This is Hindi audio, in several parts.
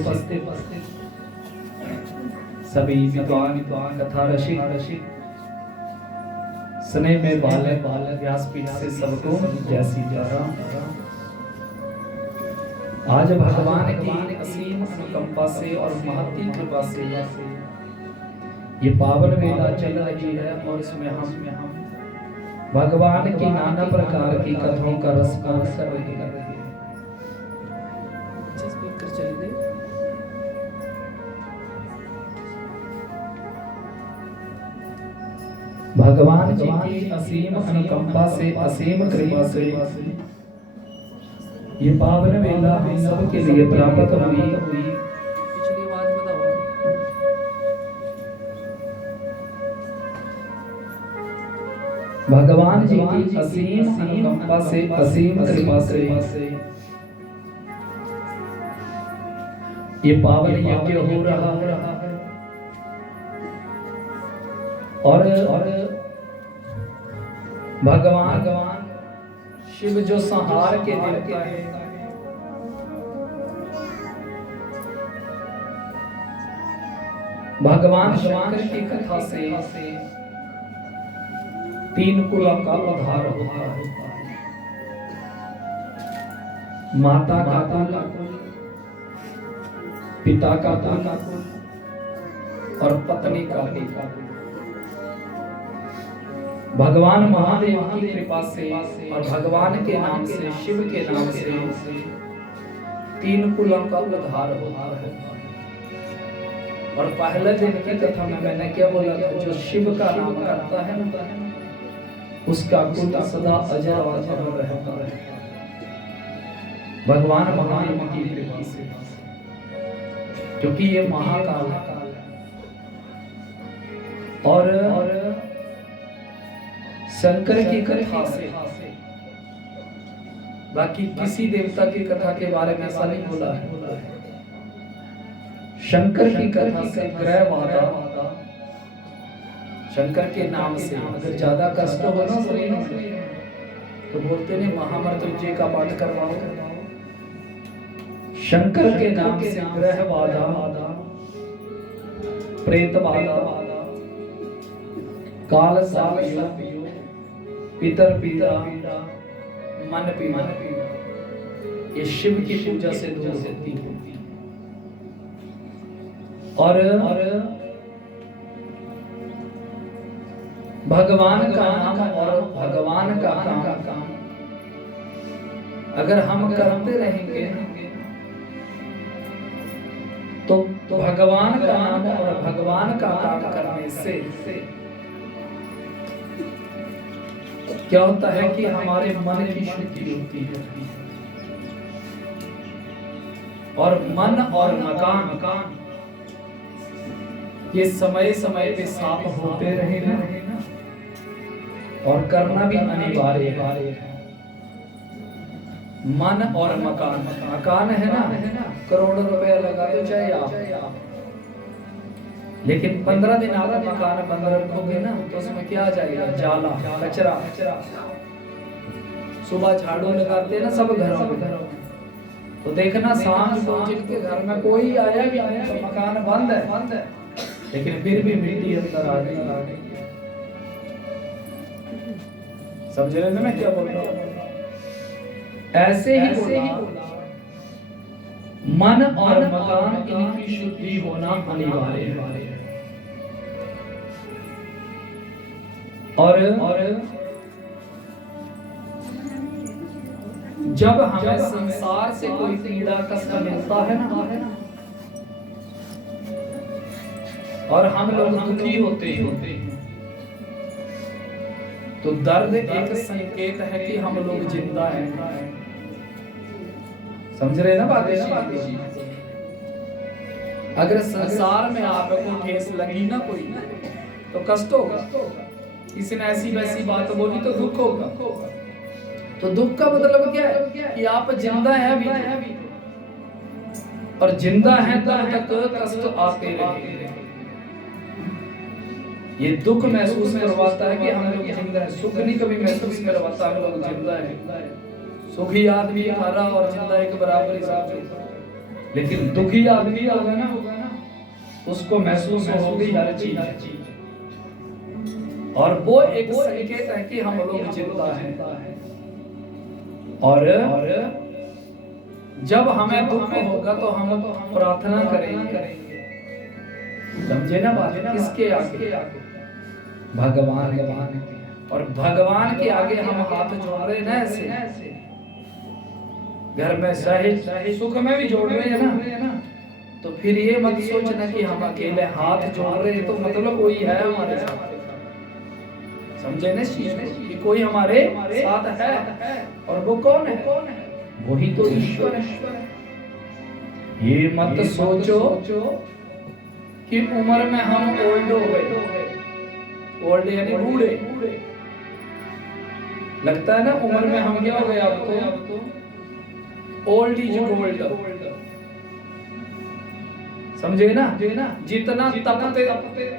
उपस्थित सभी विद्वान कथा रसिक स्नेह में बालक व्यासपीठ से सबको जय सीताराम। आज भगवान की असीम अनुकंपा से और महती कृपा से ये पावन वेला चल रही है और इसमें हम भगवान की नाना प्रकार की कथाओं का रसपान कर रहे हैं। भगवान जी की असीम अनुकंपा से असीम कृपा से ये पावन वेला हम सब के लिए प्राप्त हुई। पिछली आवाज बताओ। भगवान जी की असीम अनुकंपा से असीम कृपा से ये पावन यज्ञ हो रहा है और भगवान शिव जो संहार के देवता है, भगवान शंकर की कथा से तीन कुलों का उद्धार होता है। माता का कुल, पिता का कुल और पत्नी का कुल। भगवान महादेव की कृपा से और भगवान के नाम से, शिव के नाम से तीन कुलों का उद्धार होता है। और पहले दिन की कथा में मैंने क्या बोला था, जो शिव का नाम करता है उसका कुल सदा अजर और अमर रहता है। भगवान महादेव की कृपा से, क्योंकि ये महाकाल है और शंकर की कथा से, बाकी किसी देवता की कथा के बारे में ऐसा नहीं बोला है। शंकर की कथा से ग्रह बाधा, शंकर के नाम से अगर ज्यादा कष्ट हो ना शरीर में तो बोलते नहीं महामृत्युंजय का पाठ करवाओ। शंकर के नाम से ग्रह बाधा, प्रेत बाधा, काल साप, पितर पीड़ा, मन पीड़ा, ये शिव की पूजा से दूर होती है। और भगवान का नाम और भगवान का काम अगर हम करते रहेंगे तो भगवान का नाम और भगवान का काम करने से क्या होता है कि हमारे मन की शुद्धि होती है और मन और मकान ये समय समय पे साफ होते रहेगा और करना भी अनिवार्य है। मन और मकान है ना, करोड़ों रुपया लगा दो चाहे आप, लेकिन 15 दिन आप मकान बंद रखोगे ना तो उसमें क्या आ जाएगा, जाला, कचरा। सुबह झाड़ू लगाते हैं ना सब घरों में, तो देखना शाम को जिनके घर में कोई आया भी नहीं तो मकान बंद है, लेकिन फिर भी मिट्टी अंदर आ गई। समझ रहे ना मैं क्या बोल रहा हूँ? ऐसे ही बोला, मन और मकान इनकी शुद्धि होना अनिवार्य है। और जब हमें संसार से कोई पीड़ा कष्ट मिलता है ना और हम लोग दुखी होते हैं तो दर्द एक संकेत है कि हम लोग जिंदा हैं। समझ रहे ना बात? अगर संसार में आपको ठेस लगी ना कोई तो कष्ट होगा, किसी ने ऐसी वैसी बात बोली तो दुख होगा। तो दुख का मतलब क्या है कि आप जिंदा हैं अभी, और जिंदा हैं तब तक कष्ट आते रहेंगे। ये दुख महसूस करवाता है कि हम लोग जिंदा हैं, सुख नहीं कभी महसूस करवाता हम लोग जिंदा हैं। सुखी आदमी हरा और जिंदा एक बराबर हिसाब से। लेकिन दुखी आदमी होगा ना, उसको महसूस होगी हर चीज। और वो एक संकेत है कि हम लोग जिंदा हैं। और जब हमें दुख होगा तो हम प्रार्थना करेंगे, समझे ना बात? किसके आगे? भगवान के। और भगवान के आगे हम हाथ जोड़ रहे हैं ना, ऐसे घर में सही सुख में भी जोड़ रहे हैं ना। तो फिर ये मत सोचना कि हम अकेले हाथ जोड़ रहे हैं तो मतलब कोई है हमारे साथ, समझे ना इस चीज को कि कोई हमारे साथ है। और वो कौन है? वही तो ईश्वर है। ये मत सोचो कि उम्र में हम ओल्ड हो गए, ओल्ड यानी बूढ़े। लगता है ना उम्र में हम क्या हो गए, अब तो ओल्ड इज गोल्ड, समझे ना? जितना तपते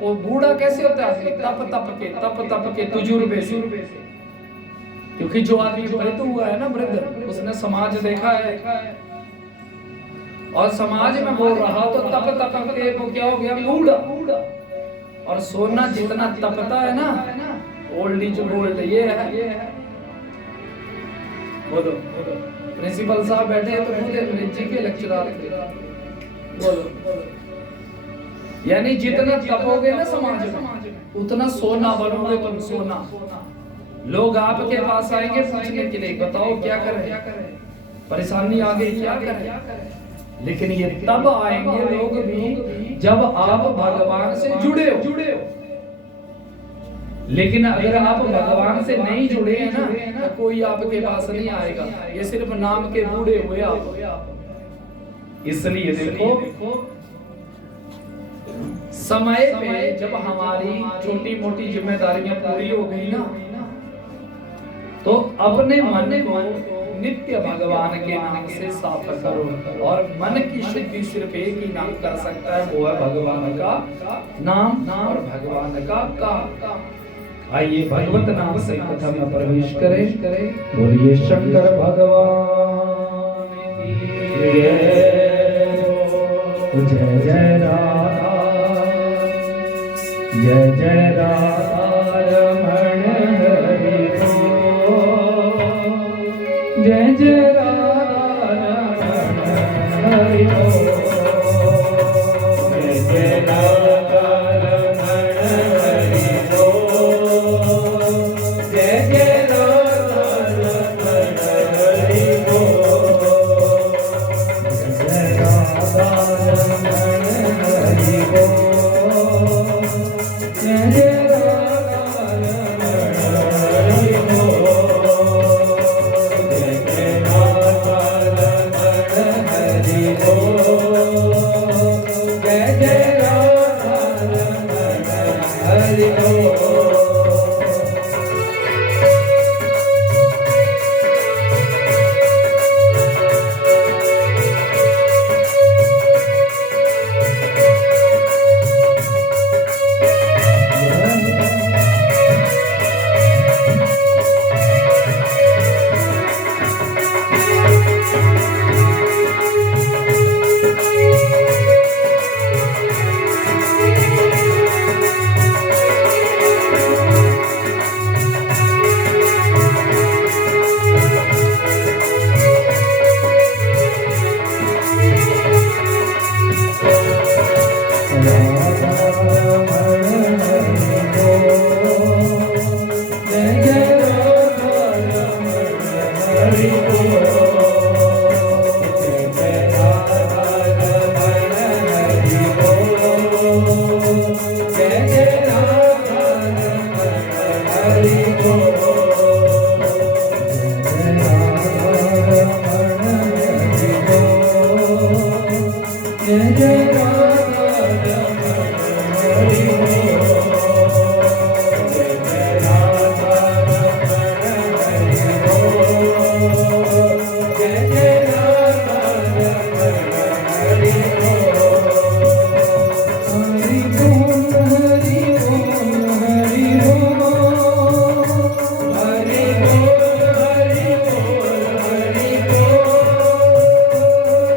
वो बूढ़ा कैसे होता है? तप के तजुर्बे से। क्योंकि जो आदमी वृद्ध हुआ है ना, वृद्ध, उसने समाज देखा है और समाज में बोल रहा तो तप के वो क्या हो गया, बूढ़ा। और सोना जितना तपता है ना, ओल्ड इज गोल्ड, ये है। बोलो प्रिंसिपल साहब बैठे हैं तो खुद अंग्रेजी के लेक्चरर थे। बोलो यानी जितना तपोगे ना समाज में, उतना सोना बनोगे तुम, सोना। लोग आपके पास आएंगे पूछने के लिए, बताओ क्या करें, परेशानी आ गई, क्या करें। लेकिन ये तब आएंगे लोग भी जब आप भगवान से जुड़े हो। लेकिन अगर आप भगवान से नहीं जुड़े हैं ना, तो कोई आपके पास नहीं आएगा। ये सिर्फ नाम के बूढ़े हुए आप। इसलिए देखो, समय पे जब हमारी छोटी मोटी जिम्मेदारियां पूरी हो गई ना, तो अपने मन को नित्य भगवान के नाम से साफ करो। और मन की शुद्धि सिर्फ एक ही नाम कर सकता है, वो है भगवान का नाम और भगवान का काम। आइए भगवत नाम से कथा में प्रवेश करें। बोलिए शंकर भगवान की जय। जय राधा, जय जय राधा रमण हरि बोल। जय जय राधा रमण हरि बोल। जय जय राधा रमण हरि बोल। जय जय राधा रमण हरि बोल। जय राधा रमण हरि बोल। जय जय राधा रमण हरि बोल। जय जय राधा रमण हरि बोल। जय जय राधा रमण हरि बोल।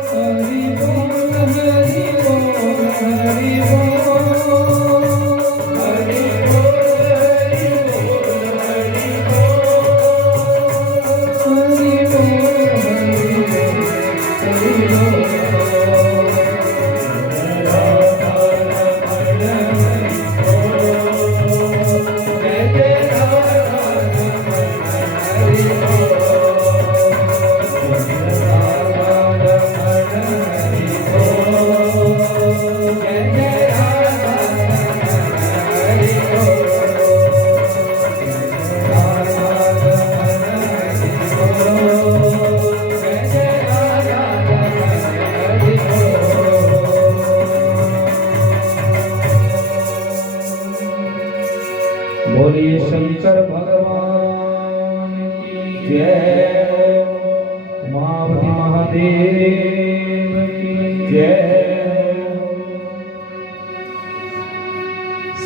हरि बोल।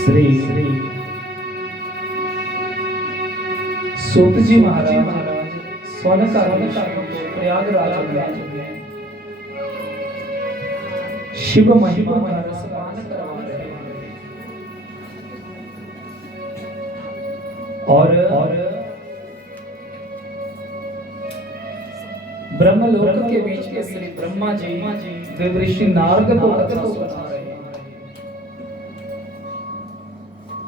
श्री सूत जी महाराज सोनकादि प्रयागराज में शिव महिमा का रसपान करवा रहे हैं और ब्रह्मलोक के बीच में श्री ब्रह्मा जी देवर्षि नारद को कथा सुना रहे हैं।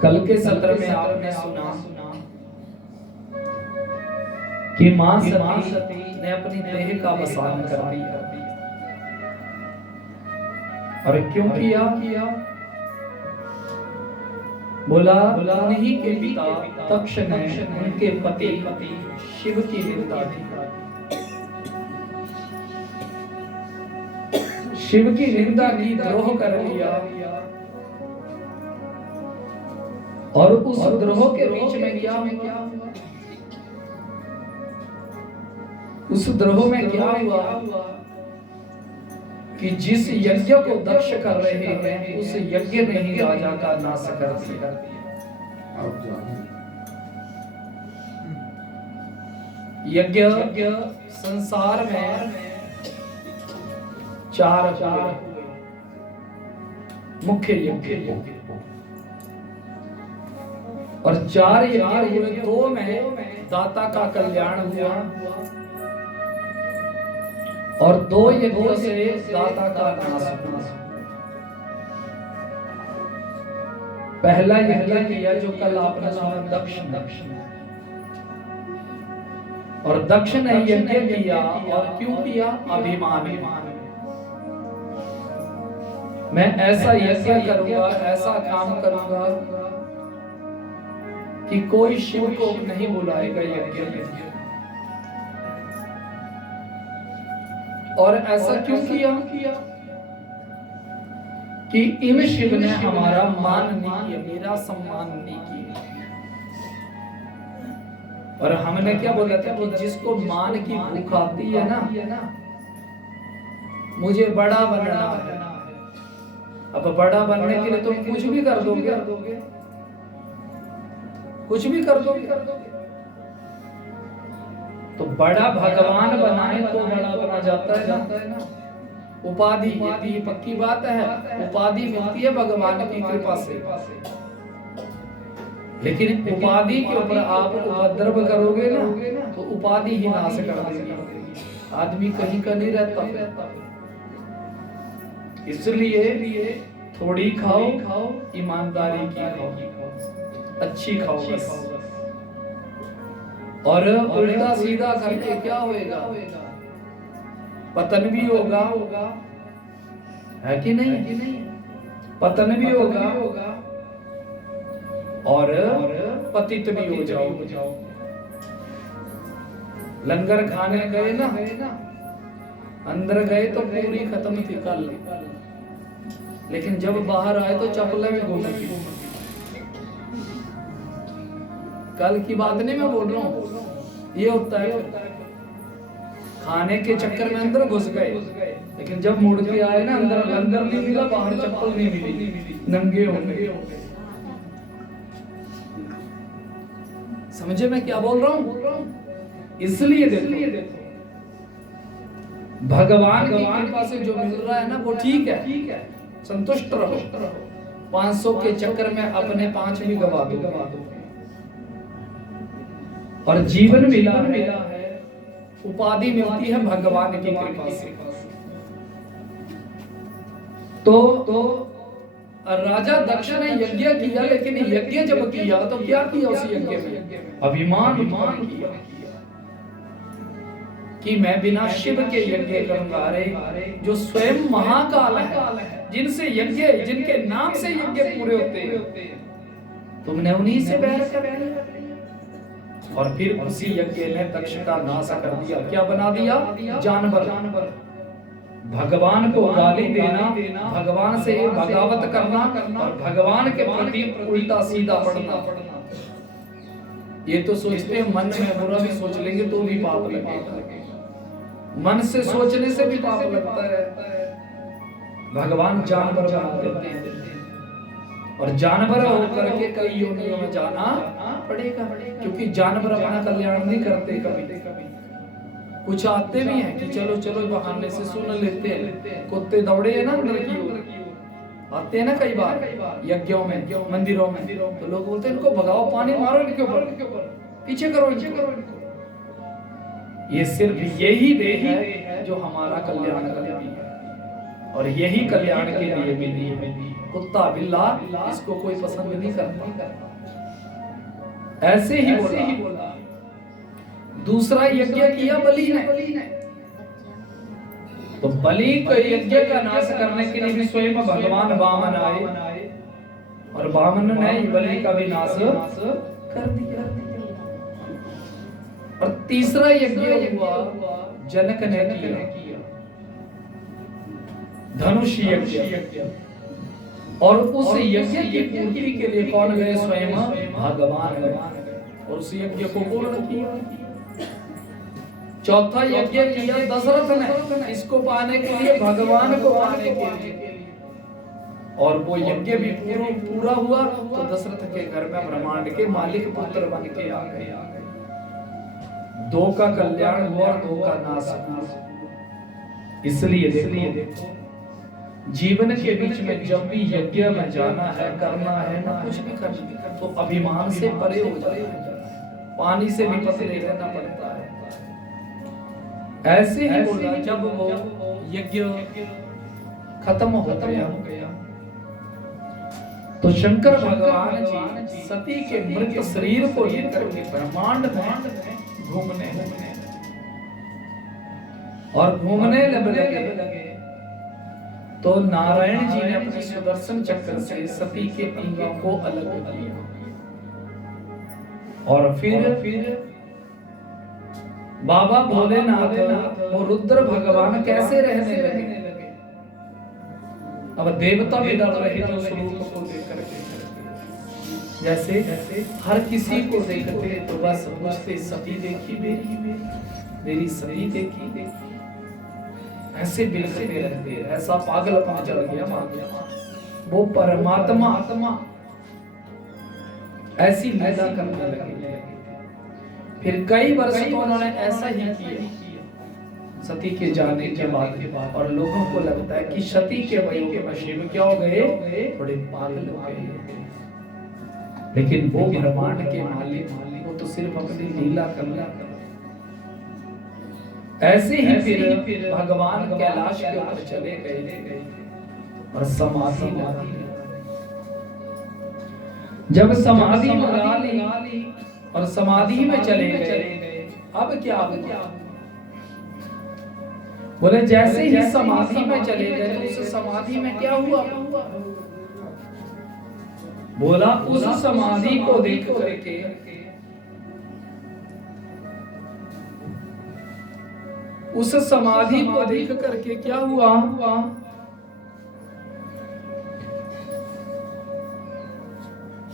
कल के सत्र में आपने सुना कि मां सती ने अपनी देह का वसान कर दिया। और क्यों किया? बोला उन्हीं के पिता तक्ष ने उनके पति शिव की निंदा की। शिव की निंदा की, द्रोह कर लिया। और उस द्रोह के बीच में क्या हुआ? उस द्रोह में क्या हुआ कि जिस यज्ञ को दक्ष कर रहे हैं उस यज्ञ ने ही राजा का नाश कर दिया। यज्ञ संसार में चार मुख्य यज्ञ और चार यज्ञ हुए। दो में दाता का कल्याण हुआ और दो यज्ञों से दाता का नाश हुआ। पहला यज्ञ किया जो कल आपने सुना, दक्ष। और दक्ष ने यज्ञ किया और क्यों किया? अभिमान। मैं ऐसा यज्ञ करूंगा, ऐसा काम करूंगा कि कोई शिव को नहीं बुलाएगा यज्ञ में। और ऐसा क्यों किया? कि इन शिव ने हमारा मान नहीं किया, मेरा सम्मान नहीं किया। और हमने क्या बोला था कि जिसको मान की भूख आती है ना, मुझे बड़ा बनना है। अब बड़ा बनने के लिए तुम कुछ भी कर दोगे, कुछ भी कर दोगे। तो बड़ा भगवान बनाए तो बड़ा बना जाता है ना। उपाधि, ये पक्की बात है, उपाधि मिलती है भगवान की कृपा से। लेकिन उपाधि के ऊपर आप उपद्रव करोगे ना तो उपाधि ही नाश कर देगी। आदमी कहीं का नहीं रहता। इसलिए थोड़ी खाओ, ईमानदारी की खाओ, अच्छी खाओ बस। और उल्टा सीधा करके क्या होएगा? पतन भी होगा, है कि नहीं? पतन भी होगा और पतित भी हो जाओ। लंगर खाने गए ना, अंदर गए तो पूरी खत्म थी कल, लेकिन जब बाहर आए तो चप्पलें में घूम गई। कल की बात नहीं मैं बोल रहा हूँ, ये होता है। खाने के चक्कर में अंदर घुस गए, लेकिन जब मुड़ के आए ना अंदर नहीं मिला, बाहर चप्पल नहीं मिली, नंगे हो गए। समझे मैं क्या बोल रहा हूँ? इसलिए देखो भगवान की कृपा से जो मिल रहा है ना वो ठीक है, संतुष्ट रहो। 500 के चक्कर में अपने 5 भी गवा दो। और जीवन मिला है, उपाधि मिलती है भगवान की कृपा से। तो राजा दक्ष ने यज्ञ किया, लेकिन यज्ञ जब किया तो क्या किया? उस यज्ञ में अभिमान किया कि मैं बिना शिव के यज्ञ करूंगा। अरे जो स्वयं महाकाल है, जिनसे यज्ञ, जिनके नाम से यज्ञ पूरे होते हैं, तुमने उन्हीं से बैर कर लिया। और फिर उसी यज्ञ ने दक्ष का नाश कर दिया। क्या बना दिया? जानवर। भगवान को गाली देना, भगवान से बगावत करना और भगवान के प्रति उल्टा सीधा पढ़ना। ये तो सोचते हैं मन में बुरा भी सोच लेंगे तो भी पाप लगेगा। मन से सोचने से भी पाप लगता है। भगवान जानवर बना देते हैं और जानवर होकर के कई योनियों में जाना पड़ेगा, क्योंकि जानवर अपना कल्याण नहीं करते। कभी कुछ आते भी हैं कि चलो चलो बहाने से सुन लेते हैं। कुत्ते दौड़े हैं ना अंदर की ओर, आते हैं ना कई बार यज्ञों में, मंदिरों में, तो लोग बोलते हैं इनको भगाओ, पानी मारो इनके ऊपर, पीछे करो इनको। ये सिर्फ यही देह है जो हमारा कल्याण करती है, और यही कल्याण के लिए मिली है। कुत्ता बिल्ला इसको कोई पसंद नहीं करता। ऐसे ही बोला। दूसरा यज्ञ किया बलि ने, तो बलि को यज्ञ का नाश करने के लिए भी स्वयं भगवान वामन आए, और वामन ने बलि का भी नाश कर दिया। और तीसरा यज्ञ हुआ जनक ने किया, धनुष यज्ञ। और उस यज्ञ की पूर्ति के लिए कौन गए? स्वयं भगवान गए, और उस यज्ञ को पूर्ण किया। चौथा यज्ञ किया दशरथ ने, इसको पाने के लिए, भगवान को पाने के लिए, और वो यज्ञ भी पूरा हुआ। तो दशरथ के घर में ब्रह्मांड के मालिक पुत्र बन के आ गए। दो का कल्याण हुआ और दो का नाश हुआ। इसलिए देखो जीवन के बीच में जब भी यज्ञ में जाना है, करना है ना, कुछ भी करना, तो अभिमान से परे हो जाए, पानी से भी पतले रहना पड़ता है। ऐसे ही बोला जब वो यज्ञ खत्म हो गया, तो शंकर भगवान जी सती के मृत शरीर को लेकर के ब्रह्मांड में घूमने लगे। तो नारायण जी ने अपने सुदर्शन चक्र से सती के अंगों को अलग किया, और फिर बाबा भोलेनाथ वो रुद्र भगवान कैसे रहने लगे। अब देवता भी डर रहे थे उस रूप को देखकर के। जैसे हर किसी को देखते तो बस पूछते सती देखी मेरी सती देखी, ऐसे बिलखते रहते, ऐसा पागलपन चल गया। वो परमात्मा ऐसी लीला करने लगे। फिर कई वर्ष तो उन्होंने ऐसा ही किया सती के जाने के बाद, और लोगों को लगता है कि सती के वयों के वश में क्या हो गए, थोड़े पागल हो गए। लेकिन वो ब्रह्मांड के मालिक, वो तो सिर्फ अपनी लीला करना। ऐसे ही फिर भगवान कैलाश के ऊपर चले गए और समाधि लगा ली। जब समाधि लगा ली और समाधि में चले गए, अब क्या बोले? जैसे ही समाधि में चले गए तो उस समाधि में क्या हुआ? बोला उस समाधि को देख करके क्या हुआ?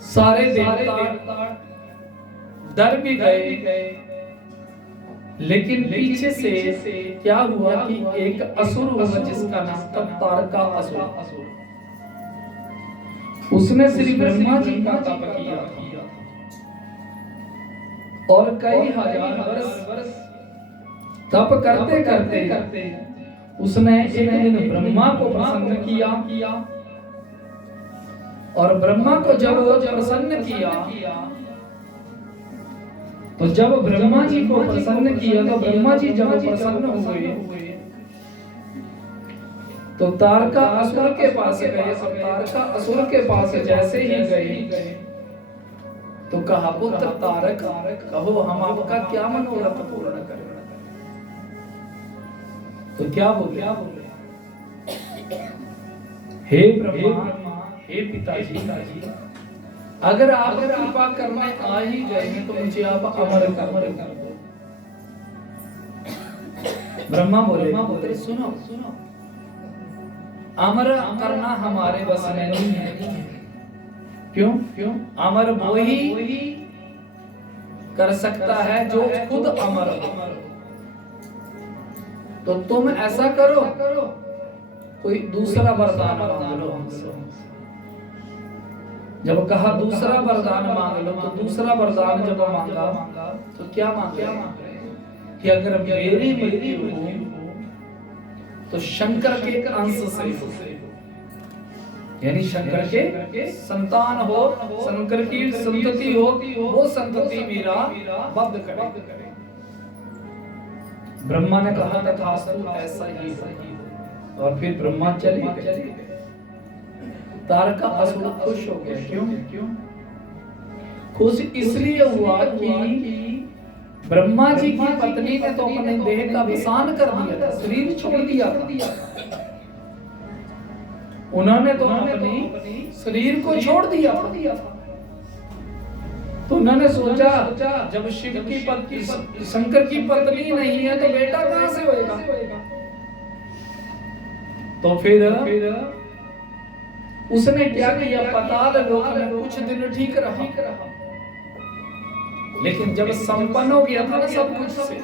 सारे देवता डर भी गए, लेकिन पीछे से क्या हुआ कि एक असुर हुआ जिसका नाम था तारका असुर। उसने श्री ब्रह्मा जी का तप किया, और कई हजार वर्ष तप करते करते उसने एक दिन ब्रह्मा को प्रसन्न किया, और ब्रह्मा को जब प्रसन्न किया, तो जब ब्रह्मा जी को प्रसन्न किया, तो ब्रह्मा जी जब प्रसन्न हुए तो तारका असुर के पास गए। और तारका असुर के पास जैसे ही गए तो कहा, पुत्र तारक, कहो हम आपका क्या मनोरथ पूर्ण करें। तो क्या बोले? हे ब्रह्मा, हे पिताजी, अगर आप कृपा करने आ ही गए तो मुझे आप अमर कर दो। ब्रह्मा बोले, पुत्र सुनो, अमर करना हमारे बस में नहीं है। क्यों? अमर वो ही कर सकता है जो खुद अमर हो। तो तुम ऐसा करो, कोई दूसरा वरदान मांग लो हमसे। जब कहा दूसरा वरदान मांग लो, तो दूसरा वरदान जब मांगा तो क्या मांगा कि अगर मेरी मृत्यु हो तो शंकर के अंश से, यानी शंकर के संतान हो, शंकर की संतति हो, वो संतति मेरा वध करे। ब्रह्मा ने कहा तथास्तु, ऐसा ही हो। और फिर ब्रह्मा चले गए। तारका असुर खुश हो गया। क्यों खुश इसलिए हुआ कि ब्रह्मा जी की पत्नी ने तो अपने देह का विसान कर दिया था, शरीर छोड़ दिया था। उन्होंने तो अपनी शरीर को छोड़ दिया था। तो उन्होंने सोचा जब शिव की पत्नी, शंकर की पत्नी नहीं है तो बेटा कहां से होएगा। तो फिर उसने क्या किया, पाताल लोक में कुछ दिन ठीक रहा, लेकिन जब संपन्न हो गया था ना सब कुछ से,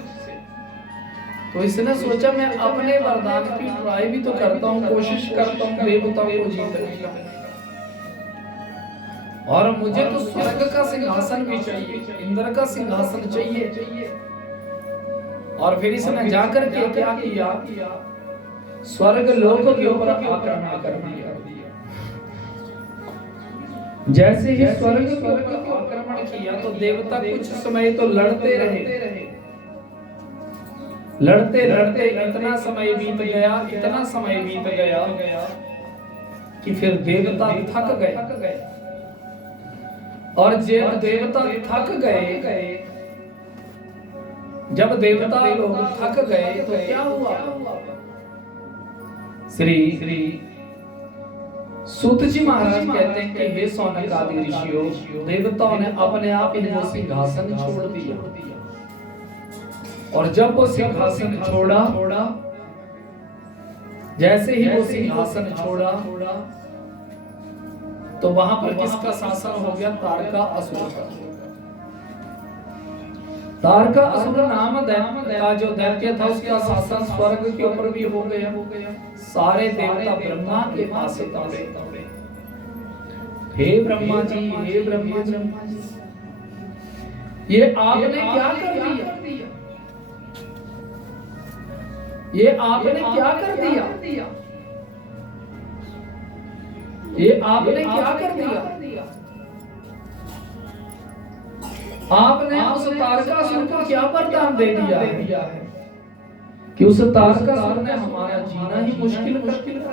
तो इसने सोचा मैं अपने वरदान की ट्राई भी तो करता हूँ, कोशिश करता हूँ देवताओं को जीतने का, और मुझे तो स्वर्ग का सिंहासन भी चाहिए, इंद्र का सिंहासन चाहिए। और फिर इसने जाकर के क्या किया, स्वर्ग लोक के ऊपर आक्रमण कर दिया। जैसे ही स्वर्ग के ऊपर आक्रमण किया तो देवता कुछ समय तो लड़ते रहे, लड़ते लड़ते इतना समय बीत गया कि फिर देवता थक गए। और जब देवता थक गए, जब देवता लोग थक गए तो क्या हुआ, श्री सूत जी महाराज कहते हैं कि हे सौनक आदि ऋषियों, देवताओं ने अपने आप ही वो सिंहासन छोड़ दिया। और जब वो सिंहासन छोड़ा, जैसे ही वो सिंहासन छोड़ा तो वहां पर किसका शासन हो गया, तारका असुर का। तारका असुर नाम का जो दैत्य था उसका शासन स्वर्ग के ऊपर भी हो गया। सारे देवता ब्रह्मा के पास दौड़े, हे ब्रह्मा जी, हे ब्रह्मा जी, ये आपने क्या कर दिया, ये आपने क्या कर दिया, ये आपने क्या कर दिया। आपने उस तारकासुर को क्या वरदान दे दिया है कि उस तारकासुर ने हमारा जीना ही मुश्किल कर दिया।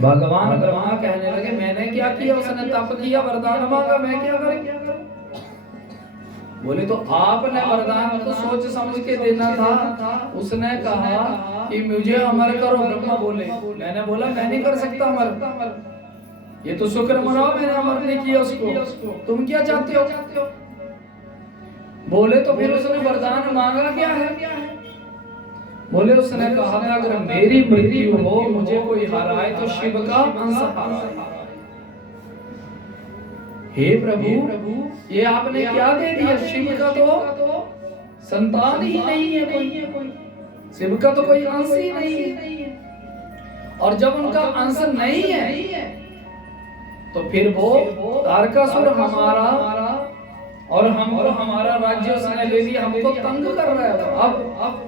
भगवान ब्रह्मा कहने लगे मैंने क्या किया, उसने तप किया, वरदान मांगा, मैं क्या करूं। बोले तो आपने वरदान तो सोच समझ के देना था। उसने कहा कि मुझे अमर करो। ब्रह्मा बोले, मैंने बोला मैं नहीं कर सकता अमर, ये तो शुक्र मनाओ मैंने अमर नहीं किया उसको, तुम क्या चाहते हो। बोले तो फिर उसने वरदान मांगा क्या है। बोले उसने कहा था अगर मेरी मृत्यु हो, मुझे कोई हराए तो शिव का अंश हराए। हे प्रभु, ये आपने क्या दे दिया, शिव का तो संतान ही नहीं है कोई, शिव का तो कोई अंश ही नहीं है। और जब उनका अंश नहीं है तो फिर वो तारकासुर हमारा और हमको हमारा राज्य उसने ले लिया, हमको तंग कर रहा है। अब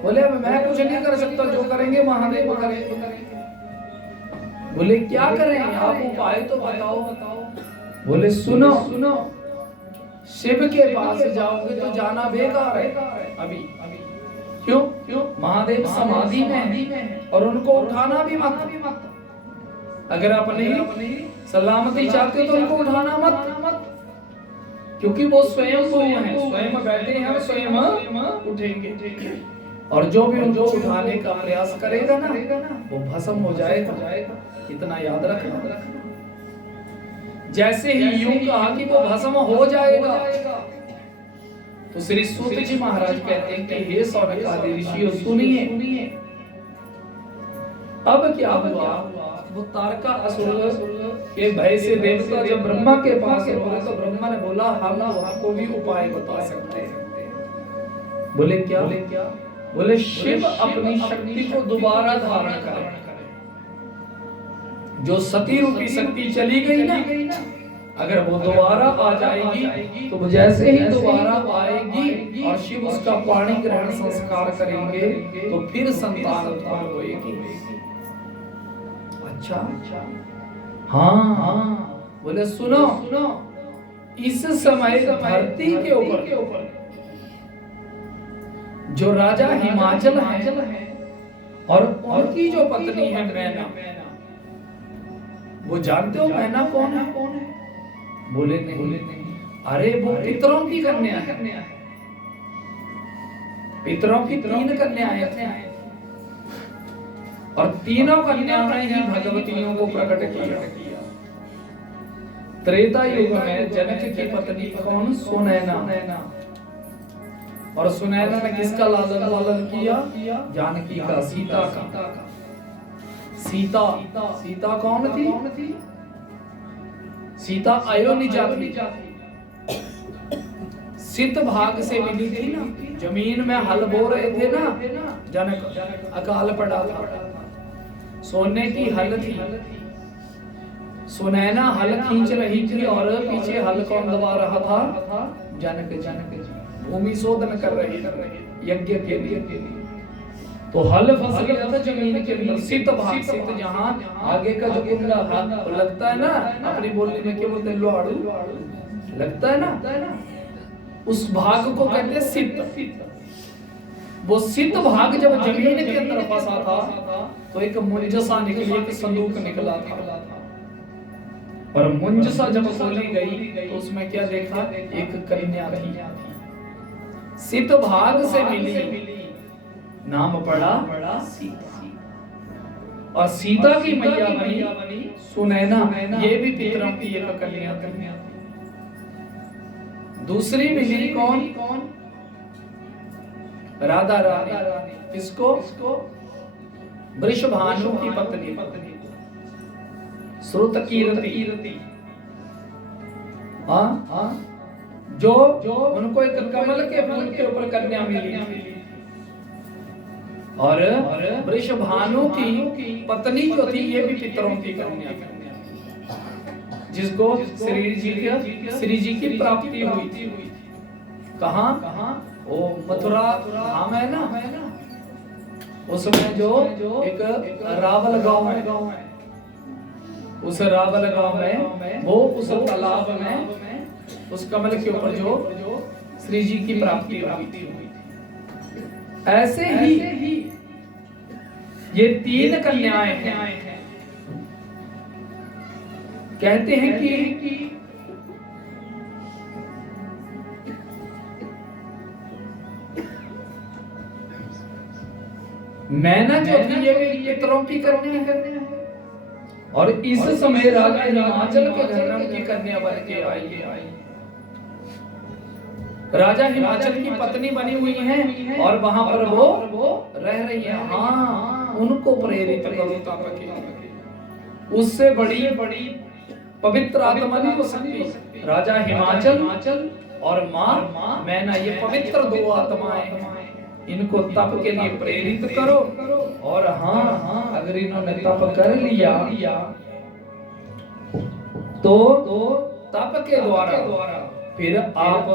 बोले मैं कुछ नहीं कर सकता, जो करेंगे महादेव करेंगे। बोले क्या करें, आप उपाय तो बताओ। बोले सुनो, शिव के पास जाओगे तो जाना बेकार है अभी। क्यों? महादेव समाधि में है और उनको उठाना भी मत। अगर अपनी सलामती चाहते तो उनको उठाना मत, क्योंकि वो स्वयं स्वयं बैठे हैं, स्वयं उठेंगे। और जो भी उनको उठाने का प्रयास करेगा ना, वो भस्म हो जाएगा। इतना याद रखना। जैसे ही यूं कहा कि वो भस्म हो जाएगा, तो श्री सूत जी महाराज कहते हैं कि हे सौनक आदि ऋषियों सुनिए। अब क्या हुआ, वो तारका असुर के भय से देवता जब ब्रह्मा के पास रोए तो ब्रह्मा ने बोला हम आपको भी उपाय बता सकते हैं। बोले क्या? बोले शिव अपनी शक्ति को दोबारा धारण करे। जो सती रूपी शक्ति चली गई ना, अगर वो दोबारा आ जाएगी तो जैसे ही दोबारा आएगी और शिव उसका पाणी ग्रहण संस्कार करेंगे तो फिर संतान उत्पन्न होगी। अच्छा, हाँ, बोले सुनो, इस समय धरती के ऊपर जो राजा हिमाचल है और उनकी जो पत्नी है मैना, वो जानते हो मैना कौन है? बोले नहीं। अरे वो पितरों की कन्या है, पितरों की 3 कन्याएं थी और तीनों कन्याओं ने ही भगवतियों को प्रकट किया। त्रेता युग में जनक की पत्नी कौन? सुनैना। और सुनैना ने किसका लालन पालन किया? जानकी का, सीता का। सीता कौन थी? सीता अयोनि जाति, सित भाग से मिली थी ना। जमीन में हल बो रहे थे ना जनक, अकाल पड़ा था, सोने की हल थी। सुनैना हल खींच रही थी और पीछे हल कौन दबा रहा था? जनक। भूमि शोधन कर रही थी यज्ञ के लिए। तो हल फंस गया था जमीन के अंदर। सित भाग, सित जहां आगे का जो कुंडा हाथ लगता है ना, अपनी बोली में क्या बोलते हैं? लोहाड़ू लगता है ना, उस भाग को कहते हैं सित। वो सित भाग जब जमीन के अंदर फंसा था तो एक मुंजसा निकली, एक संदूक निकला था। और मुंजसा जब खोली गई तो उसमें क्या देखा? एक कन्या थी, सित भाग से मिली, नाम पड़ा सीता। और सीता की मैया बनी सुनैना। ये भी पितरों की एक कन्या थी। दूसरी मिली कौन? राधा रानी। किसको? वृषभानु की पत्नी श्रुतकीर्ति। जो उनको एक कमल के फूल के ऊपर कन्या मिली। और वृषभानु की पत्नी जो थी ये भी पितरों की कन्या, जिसको श्री जी की प्राप्ति हुई थी। कहाँ? वो मथुरा धाम है ना, उसमें जो एक रावल गांव है, उस रावल गांव में वो उस तालाब में उस कमल के ऊपर जो श्री जी की प्राप्ति हुई थी। ऐसे ही ये 3 कन्याएं हैं। कहते हैं कि मैना जो थी ये पितरों की कन्या है और इस समय राजा हिमाचल के घर में की कन्या बन के आई। राजा हिमाचल की पत्नी बनी हुई है और वहां पर वो रह रही है। हाँ, उनको प्रेरित करो ताकि उससे बड़ी पवित्र आत्मा नहीं हो सकती। राजा हिमाचल और माँ मैना, ये पवित्र 2 आत्माएं हैं। इनको तप के लिए प्रेरित करो। और हाँ, अगर इन्होंने तप कर लिया तो तप के द्वारा फिर आप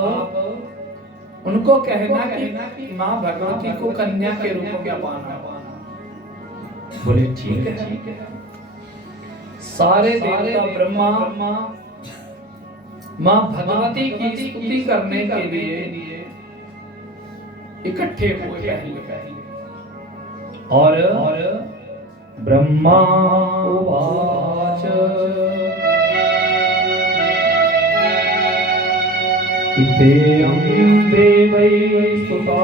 उनको कहना कि माँ भगवती को कन्या के रूप में पाना। बोले ठीक है। सारे देवता ब्रह्मा माँ भगवती की स्तुति करने के लिए इकट्ठे हुए पहले। और ब्रह्मा उवाच इतेयं देवै स्तुता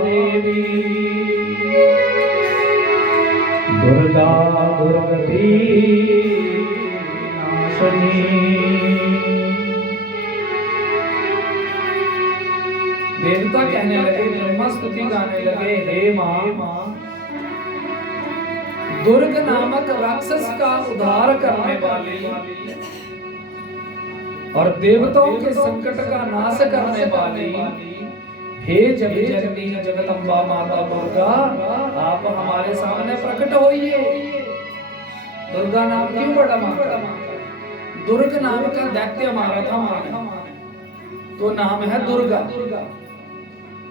देवी दुर्गा दुर्गति नाशनी। देवता कहने लगे, ब्रह्मा स्तुति गाने लगे, हे माँ, दुर्ग नामक राक्षस का उद्धार करने वाली और देवताओं के संकट का नाश करने वाली, हे जगत जननी जगदम्बा माता दुर्गा, आप हमारे सामने प्रकट होइए। दुर्गा नाम क्यों बड़ा मारा? दुर्ग नाम का दैत्य मारा था माँ ने, तो नाम है दुर्गा।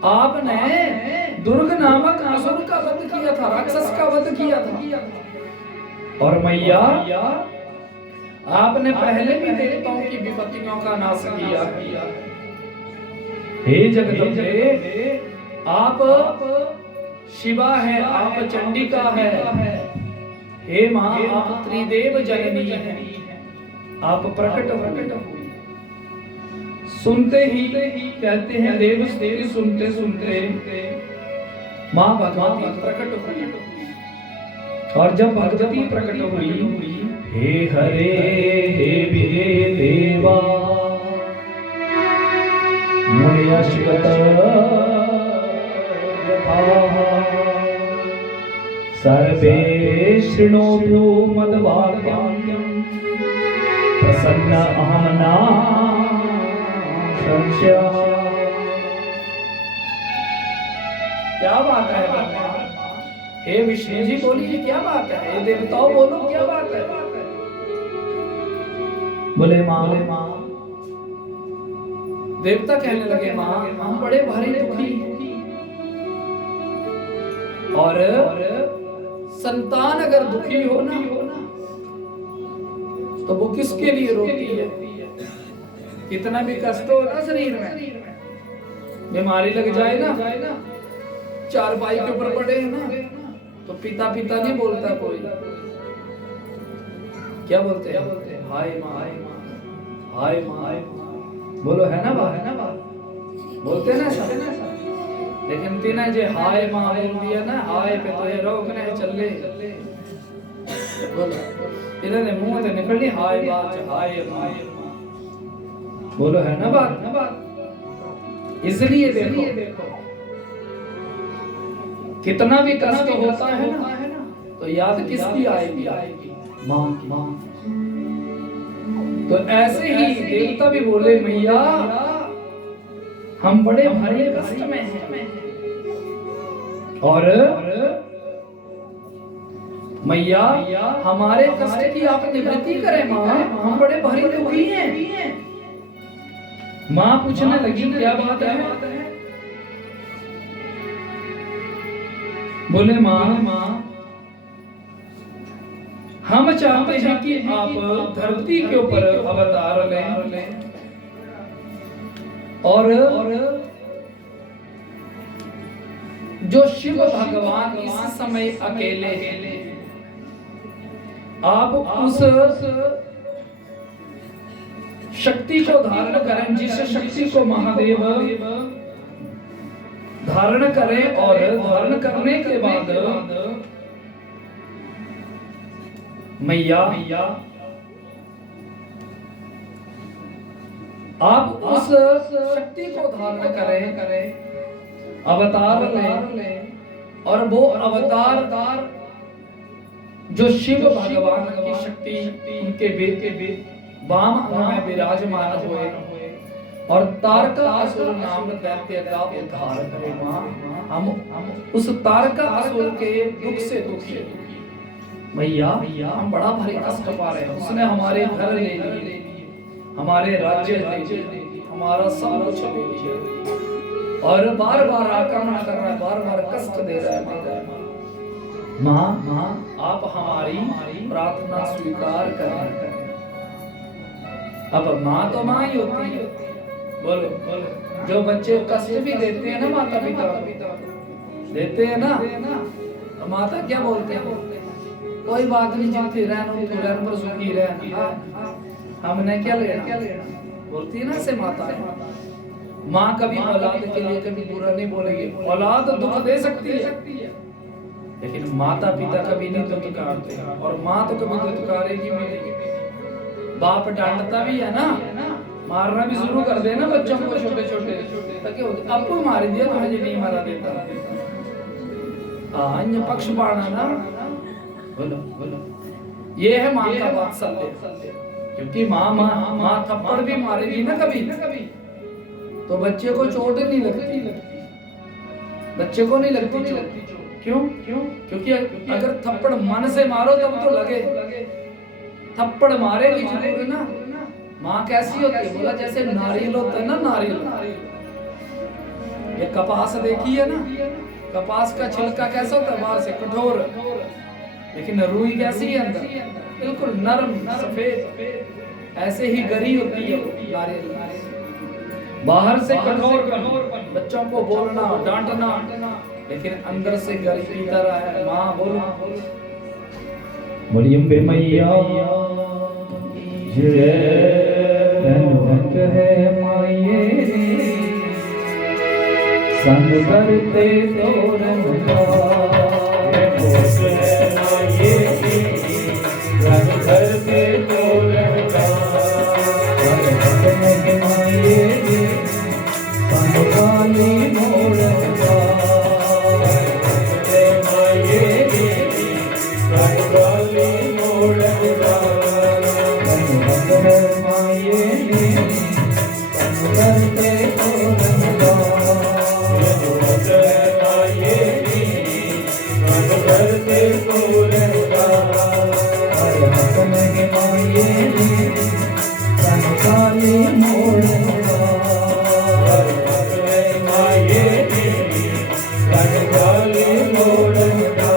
आपने दुर्ग नामक असुर का वध किया था, राक्षस का वध किया था। और मैया आपने पहले भी देवताओं की विपत्तियों का नाश किया। हे जगदम्बे, आप शिवा है, आप चंडिका है। हे माँ, आप त्रिदेव जननी है, आप प्रकट हुई। सुनते ही कहते हैं देव स्तुति सुनते सुनते माँ भगवती प्रकट हुई। और जब भगवती प्रकट हुई, हे हरे हे विहे देवा मुनियश्वत सर्वे शृणोतु मद्वाक्यं प्रसन्न अहं न संशयः। क्या बात है बाबा? हे विष्णु जी बोलिए क्या बात है? हे देवताओं बोलो क्या बात है? बोले माँ, देवता कहने लगे माँ हम बड़े भारी दुखी और संतान अगर दुखी हो ना तो वो किसके लिए रोती है? कितना भी कष्ट हो ना शरीर में, बीमारी लग जाए ना, चारपाई के ऊपर पड़े है ना, तो पिता पिता नहीं बोलता कोई, क्या बोलते हैं? हाय माँ, हाय माँ, बोलो है ना बात? बोलते ना सब। लेकिन तीन जे हाय माँ बोल दिया ना, हाय पे तो ये रोकने चले, बोलो इन्होंने मुंह से निकली हाय बात, हाय माँ, बोलो है ना बात? इसलिए देखो कितना भी कष्ट होता है ना, तो याद किसकी आएगी? माँ की। तो ऐसे ही देवता भी बोले मैया हम बड़े भारी कष्ट में हैं, और मैया हमारे कष्ट की आप निवृत्ति करें माँ, हम बड़े भारी दुखी हैं। माँ पूछने लगी क्या बात है? बोले माँ हम चाहते हैं कि आप धरती के ऊपर अवतार लें और जो शिव भगवान इस समय अकेले हैं, आप उस शक्ति को धारण करें, जिस शक्ति को महादेव धारण करें, और धारण करने के बाद मैया आप उस शक्ति को धारण करें, अवतार लें, और वो अवतार जो शिव भगवान की शक्ति उनके वाम अंग में विराजमान हुए और तारका असुर नाम दैत्य का उद्धार करे। माँ हम उस तारका असुर के दुख से दुखी मैया, हम बड़ा भारी कष्ट पा रहे हैं। उसने हमारे घर ले लिए, हमारे राज्य ले लिए, हमारा सब कुछ ले लिया और बार बार आक्रमण कर रहा है, बार बार कष्ट दे रहा है। माँ आप हमारी प्रार्थना स्वीकार करें। अब माँ तो माँ ही होती है, बोलो जो बच्चे कष्ट भी देते हैं ना, माता पिता देते हैं ना, तो माता क्या बोलते हैं? कोई बात नहीं, जितने रहन पर सुखी रहना, हमने क्या लेना, बोलती है ना से माता। माँ कभी औलाद के लिए कभी बुरा नहीं बोलेगी। औलाद दुख दे सकती है लेकिन माता पिता कभी नहीं दुत्कारते, और माँ तो कभी दुत्कारेगी भी नहीं। बाप डांटता भी है ना, मारना भी शुरू कर देना बच्चों को छोटे छोटे, ताकि अब को मार दिया तो मुझे नहीं मारा देता। अन्य पक्ष बाढ़ना ना, बोलो ये है माँ का वात्सल्य। क्योंकि माँ थप्पड़ भी मारेगी ना कभी तो बच्चे को चोट नहीं लगती, बच्चे को नहीं लगती चोट। क्यों क्यों? क्योंकि अगर थप्पड़ मन से मारो तब तो लगे, थप्पड़ मारेगी जरूर ना। माँ कैसी होती है? बोला जैसे नारियल होता है ना, नारियल, ये कपास देखी है ना, कपास का छिलका कैसा होता है? बाहर से कठोर, लेकिन रुई कैसी है अंदर? बिल्कुल नरम सफेद। ऐसे ही गरी होती है नारियल, बाहर से कठोर, बच्चों को बोलना डांटना, लेकिन अंदर से गरी की तरह है। माँ बोलो, बोलिए अम्बे मैया धन है माये संग करते तोरण का, है माये संग करते तोरण का, माये संग काली मोड़न का, माये संग काली मोड़न का, माये संग करते तोरण का, करते तोरण का, माये संग काली मोड़न का, माये संग काली मोड़न का।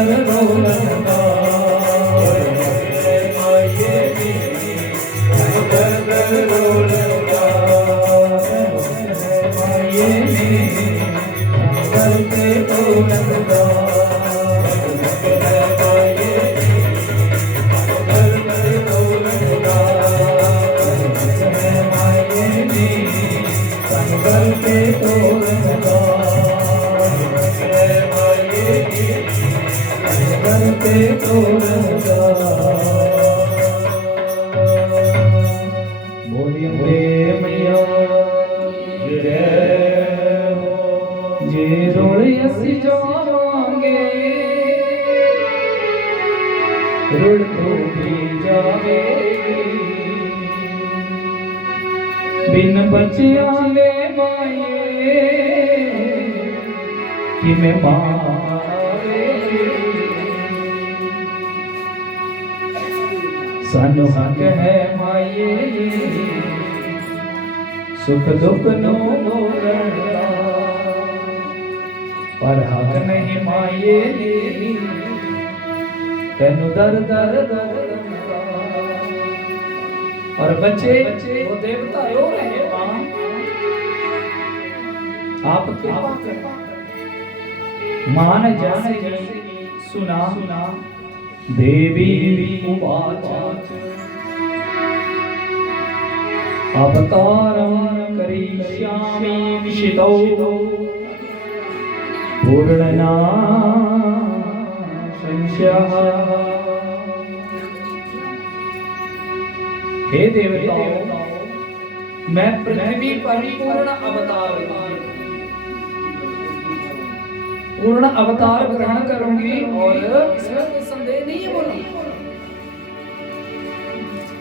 कर रोलंगा माये कर रोलंगा माये करके रोलंगा करके तोड़गा करके तोड़गा बोलिए मैया जय हो जे रोड़े असी जावांगे रुड़ तो भी जावेगी बिन बचिया ले माये कि मैं मारे सानो हक है माये सुख दुख नो मोरना पर हक नहीं माये तेनु दर दर दर और बच्चे वो देवता रो रहे मां आप कृपा करें मां ने जैसे ही सुना देवी उवाच अवतारं करिष्यामि निशितौ पूर्णना संशयः हे देवताओं मैं पृथ्वी पर पूर्ण अवतार ग्रहण करूंगी और इसमें कोई संदेह नहीं है बोला।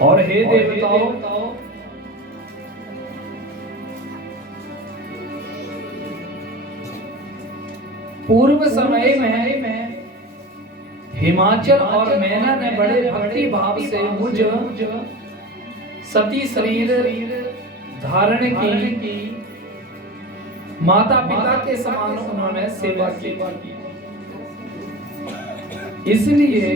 और हे देवताओं पूर्व समय में हिमाचल और मैना ने बड़े भक्ति भाव से मुझ सती शरीर धारण की माता पिता के समान उन्होंने सेवा की। इसलिए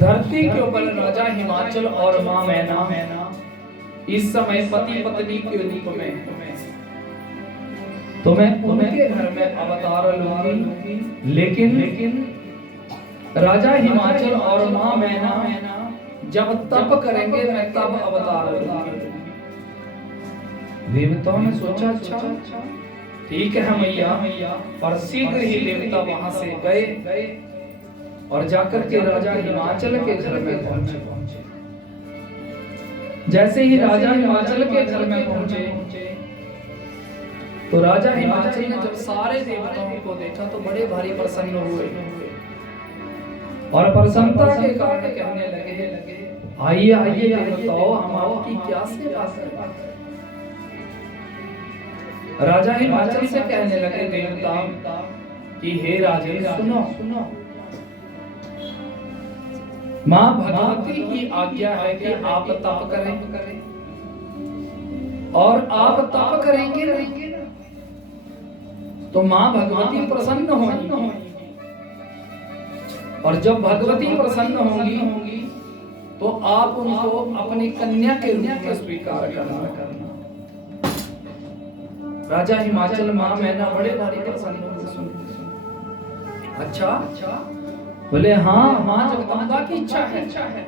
धरती के ऊपर राजा हिमाचल और मां मैना इस समय पति पत्नी के रूप में तो मैं उनके घर में अवतार लूंगी, लेकिन राजा हिमाचल और मां मैना जब तप करेंगे मैं तब अवतार लूंगी। देवताओं ने सोचा अच्छा ठीक है मैया, और शीघ्र ही देवता वहां से गए और जाकर के राजा हिमाचल के घर में पहुंचे। जैसे ही राजा हिमाचल के घर में पहुंचे तो राजा हिमाचल ने जब सारे देवताओं को देखा तो बड़े भारी प्रसन्न हुए और प्रसन्नता के कारण कहने लगे आइए आइए देवताओं हम आपकी क्या सेवा करें। राजा हिमाचल से कहने लगे देवता कि हे राजे सुनो, मां भगवती की आज्ञा है कि आप तप करें और आप तप करेंगे तो मां भगवती प्रसन्न होंगी, और जब भगवती प्रसन्न होंगी तो आप उनको अपनी कन्या के रूप में स्वीकार करना। राजा हिमाचल मां मैना बड़े भारी प्रसन्न हुए। अच्छा बोले हाँ मां जगदम्बा की इच्छा है।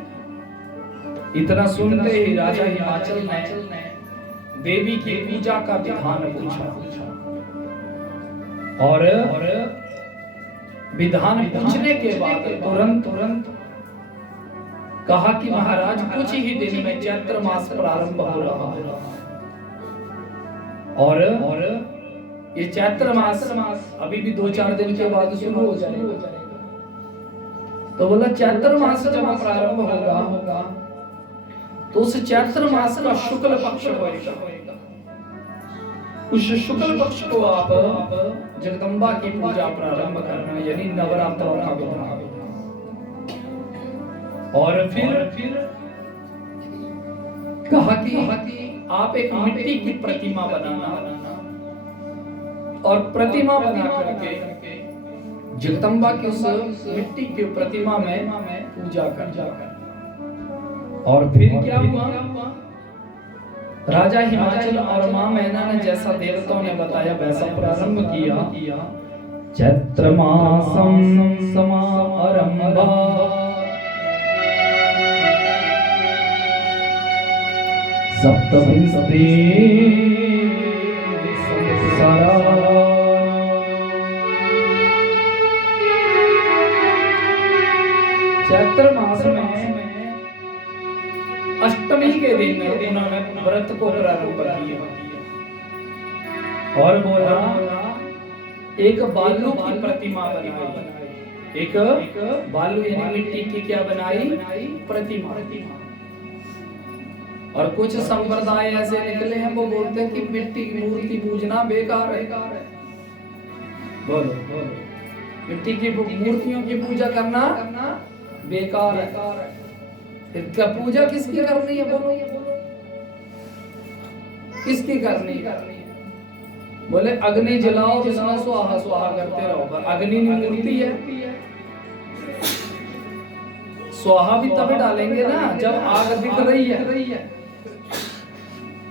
इतना सुनते ही राजा हिमाचल ने देवी की पूजा का विधान पूछा और विधान पूछने के बाद तुरंत कहा कि महाराज कुछ ही दिन में चैत्र मास प्रारंभ हो रहा है और ये चैत्र मास अभी भी 2-4 दिन के बाद शुरू हो जाएगा। तो बोला चैत्र मास जब प्रारंभ होगा तो उस चैत्र मास का शुक्ल पक्ष होगा, उस शुक्ल पक्ष को आप जगदम्बा की पूजा प्रारंभ करना, यानी नवरात्रों का विधान। और फिर कहा कि आप एक मिट्टी की प्रतिमा बनाना और प्रतिमा बना करके जगदम्बा की उस मिट्टी की प्रतिमा में पूजा कर। और फिर क्या हुआ, राजा हिमाचल और मां मैना ने जैसा देवताओं ने बताया वैसा प्रारंभ किया। चैत्र मासम समारंभा सप्तविंशति चैत्र मास में अष्टमी के दिन उन्होंने व्रत को प्रारंभ किया और बोला एक बालू की प्रतिमा बनाई। एक बालू यानी मिट्टी की क्या बनाई, प्रतिमा। और कुछ संप्रदाय ऐसे निकले हैं वो बोलते हैं कि मिट्टी की मूर्ति पूजना बेकार है। बोलो मिट्टी की मूर्तियों की पूजा करना बेकार है। फिर क्या पूजा किसकी करनी है, बोलो किसकी करनी है? बोले अग्नि जलाओ जिसमें स्वाहा स्वाहा करते रहो, पर अग्नि नहीं मूर्ति है। स्वाहा भी तभी डालेंगे ना जब आग दिख रही है।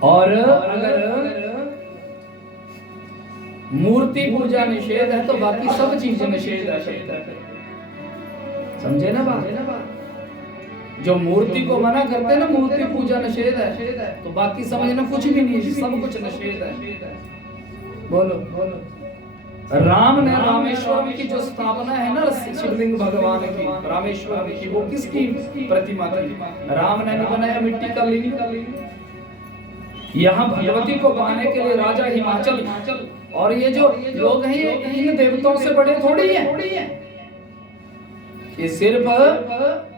और अगर मूर्ति पूजा निषेध है तो बाकी सब चीजें निषेध है। समझे ना बात? जो मूर्ति को मना करते हैं ना, मूर्ति पूजा निषेध है, तो बाकी समझना कुछ भी नहीं है, सब कुछ निषेध है। बोलो राम ने रामेश्वरम की जो स्थापना है ना शिवलिंग भगवान की, रामेश्वरम की, वो किसकी प्रतिमा थी? राम ने नहीं बनाया मिट्टी का लिंग। यहाँ भगवती को पाने के लिए राजा हिमाचल और ये जो लोग हैं ये इन देवताओं से बड़े थोड़ी है। ये सिर्फ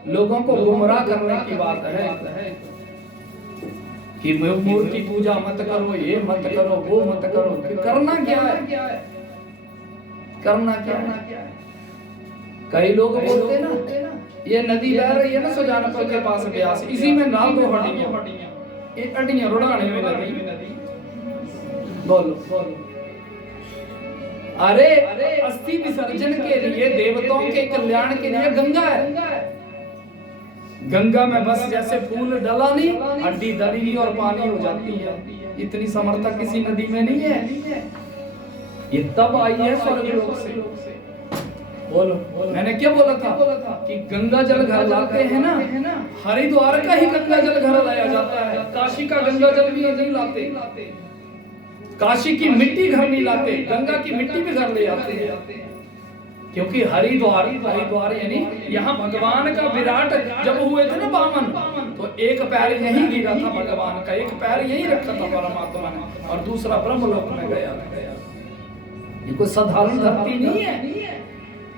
लोगों को गुमराह करने की बात है कि मूर्ति पूजा मत करो, ये मत करो, वो मत करो। करना क्या है? करना क्या है? कई लोग बोलते हैं ना ये नदी बह रही है ना सुजानपुर के पास ब्यास, इसी में नाल दो हड्डियां रुड़ाने में नदी। बोलो अरे अस्थि विसर्जन के लिए, देवताओं के कल्याण के लिए गंगा है। गंगा में बस जैसे फूल डला नहीं, हड्डी डली नहीं और पानी हो जाती है। इतनी समर्था किसी नदी में नहीं है। ये तब आई है स्वर्गलोक से। बोलो मैंने क्या बोला था कि गंगा जल घर लाते हैं ना, हरिद्वार का ही गंगा जल घर लाया जाता है। काशी का गंगा जल भी नहीं लाते, काशी की मिट्टी घर नहीं लाते, गंगा की मिट्टी भी घर ले आते हैं। क्योंकि हरिद्वार यानी यहाँ भगवान का विराट जब हुए थे ना बामन, तो एक पैर यहीं गिरा था भगवान का, एक पैर यहीं रखा था परमात्मा ने, और दूसरा ब्रह्मलोक में गया। ये कोई साधारण धरती नहीं है।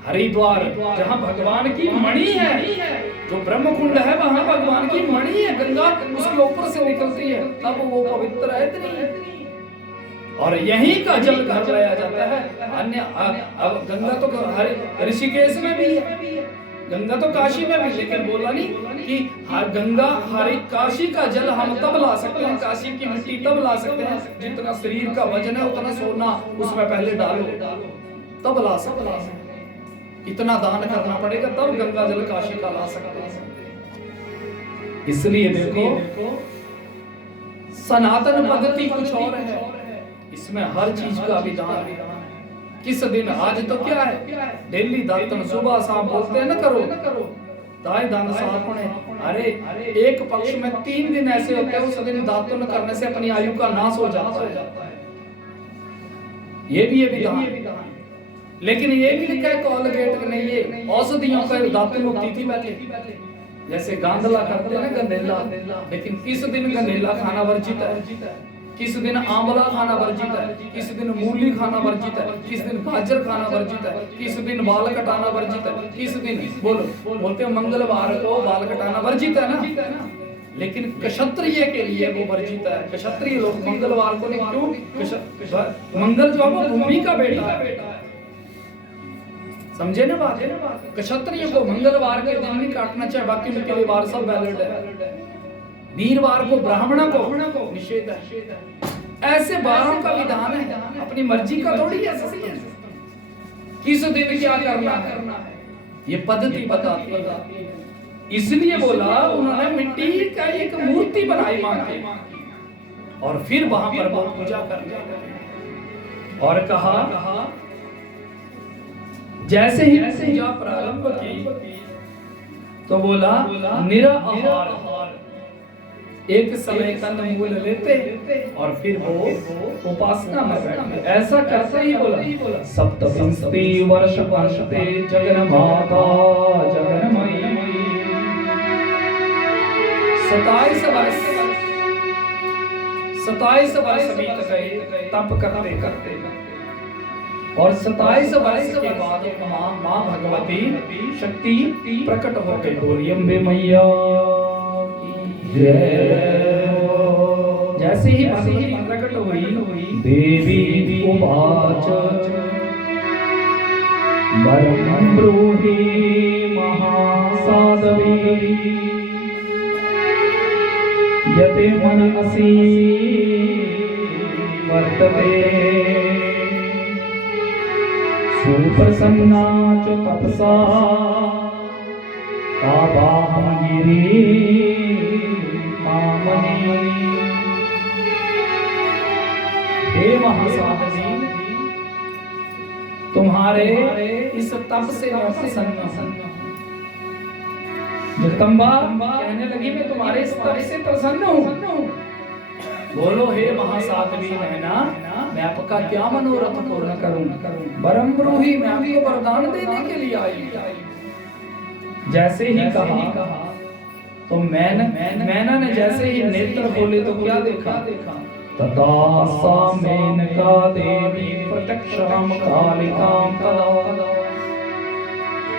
हरिद्वार जहाँ भगवान की मणि है, जो ब्रह्म कुंड है वहाँ भगवान की मणि है, गंगा उसके ऊपर से निकलती है, तब वो पवित्र है इतनी। और यहीं का जल घर लाया जाता है। अन्य अब गंगा तो ऋषिकेश में भी है, गंगा तो काशी में भी, लेकिन बोला नहीं कि गंगा काशी का जल हम तब ला सकते हैं, काशी की मिट्टी तब ला सकते हैं जितना शरीर का वजन है उतना सोना उसमें पहले डालो, तब ला सकते हैं। इतना दान करना पड़ेगा तब गंगा जल काशी का ला सकते हैं। इसलिए देखो सनातन पद्धति कुछ और है, इसमें हर चीज का विधान है। किस दिन, आज तो क्या है डेली दातन सुबह शाम बोलते हैं ना करो, दाएं दांत साफ होने। अरे एक पक्ष में 3 दिन ऐसे होते हैं उस दिन दातन करने से अपनी आयु का नाश हो जाता है। ये भी विधान। लेकिन ये भी लिखा है कोलगेट नहीं, ये औषधियों का दातुन होती थी पहले, जैसे गांधला करते हैं ना गंधेला, लेकिन किस दिन गंधेला खाना वर्जित है, किस दिन आंवला खाना वर्जित है, किस दिन मूली खाना वर्जित है, किस दिन गाजर खाना वर्जित है, किस दिन बाल कटाना वर्जित है, किस दिन बोलते हैं मंगलवार को बाल कटाना वर्जित है ना, लेकिन क्षत्रिय के लिए वो वर्जित है। क्षत्रिय लोग मंगलवार को नहीं, क्यों? मंगल जो है वो भूमि का बेटा है, समझे ना बात? क्षत्रिय को मंगलवार के दिन नहीं काटना चाहिए, बाकी के वार सब वैलिड है। वीरवार को ब्राह्मणों को निषेध है। ऐसे 12 का विधान है, अपनी मर्जी का थोड़ी है किस दिन क्या करना है, ये पद्धति बताती है। इसलिए बोला उन्होंने मिट्टी का एक मूर्ति बनाई मां की और फिर वहां पर वो पूजा करने लगे और कहा जैसे ही पूजा प्रारंभ की तो बोला निराहार एक समय कंदमूल लेते और फिर वो उपासना में बैठते। ऐसा करते ही बोला सप्तविंशति वर्ष वर्षते जगन माता जगनमयी 27 वर्ष बीत गए तप करते और 27 वर्ष के बाद माँ भगवती शक्ति प्रकट हो गई। बोली अम्बे मैया जैसे ही भगवती प्रकट हुई देवी उवाच वरं ब्रूहि महासाध्वी यते मनसि वर्तते सुप्रसन्ना च तपसा काबाहं गिरि मामनि। हे महासाध्वी तुम्हारे इस तप से मैं प्रसन्न हूं। जगदम्बा कहने लगी मैं तुम्हारे इस तप से प्रसन्न हूं। बोलो हे महासाध्वी नैना मैं आपका क्या मनोरथ पूर्ण करूं। वरं ब्रूहि मैं आपको वरदान देने के लिए आई। जैसे ही कहा तो मैना ने जैसे ही नेत्र खोले तो क्या देखा तथा सा मेनका देवी प्रत्यक्षाम कालिकाम तदा।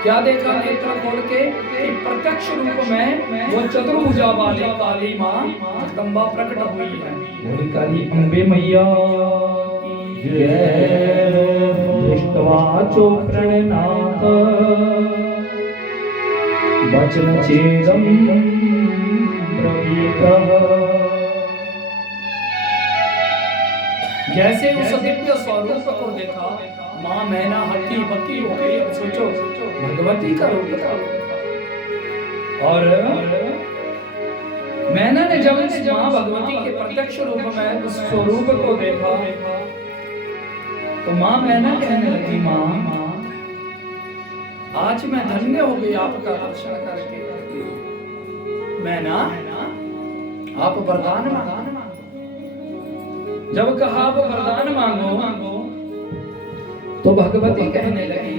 क्या देखा नेत्र खोल के कि प्रत्यक्ष रूप में वो चतुर्भुजा वाली काली माँ जगदम्बा प्रकट हुई है। बोली काली अम्बे मैया दृष्ट्वा चो प्रणनाथ वचन चेदं ब्रवीतः। जैसे उस दिव्य स्वरूप को देखा माँ मैना हक्की बक्की हो गई। सोचो भगवती का रूप था और मैना ने जब इस माँ भगवती के प्रत्यक्ष रूप में उस स्वरूप को देखा तो माँ मैना कहने लगी माँ आज मैं धन्य हो गई आपका दर्शन करके। मैना आप वरदान मांगो। जब कहा आप वरदान मांगो तो भगवती कहने लगी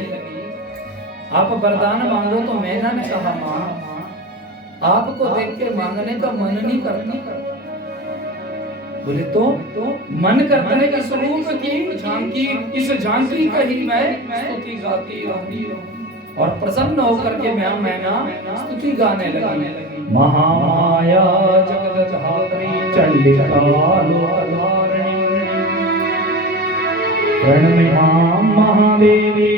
आप वरदान मांगो। तो मैना ने कहा माँ आपको देख के मांगने का मन नहीं करता। बोले तो मन करता है कि स्वरूप की झांकी इस झांकी का ही मैं स्तुति गाती रहूं और प्रसन्न होकर के मैना स्तुति गाने लगी। महामाया जगत धात्री चंडिका लोकधारिणी प्रणम्यां महादेवी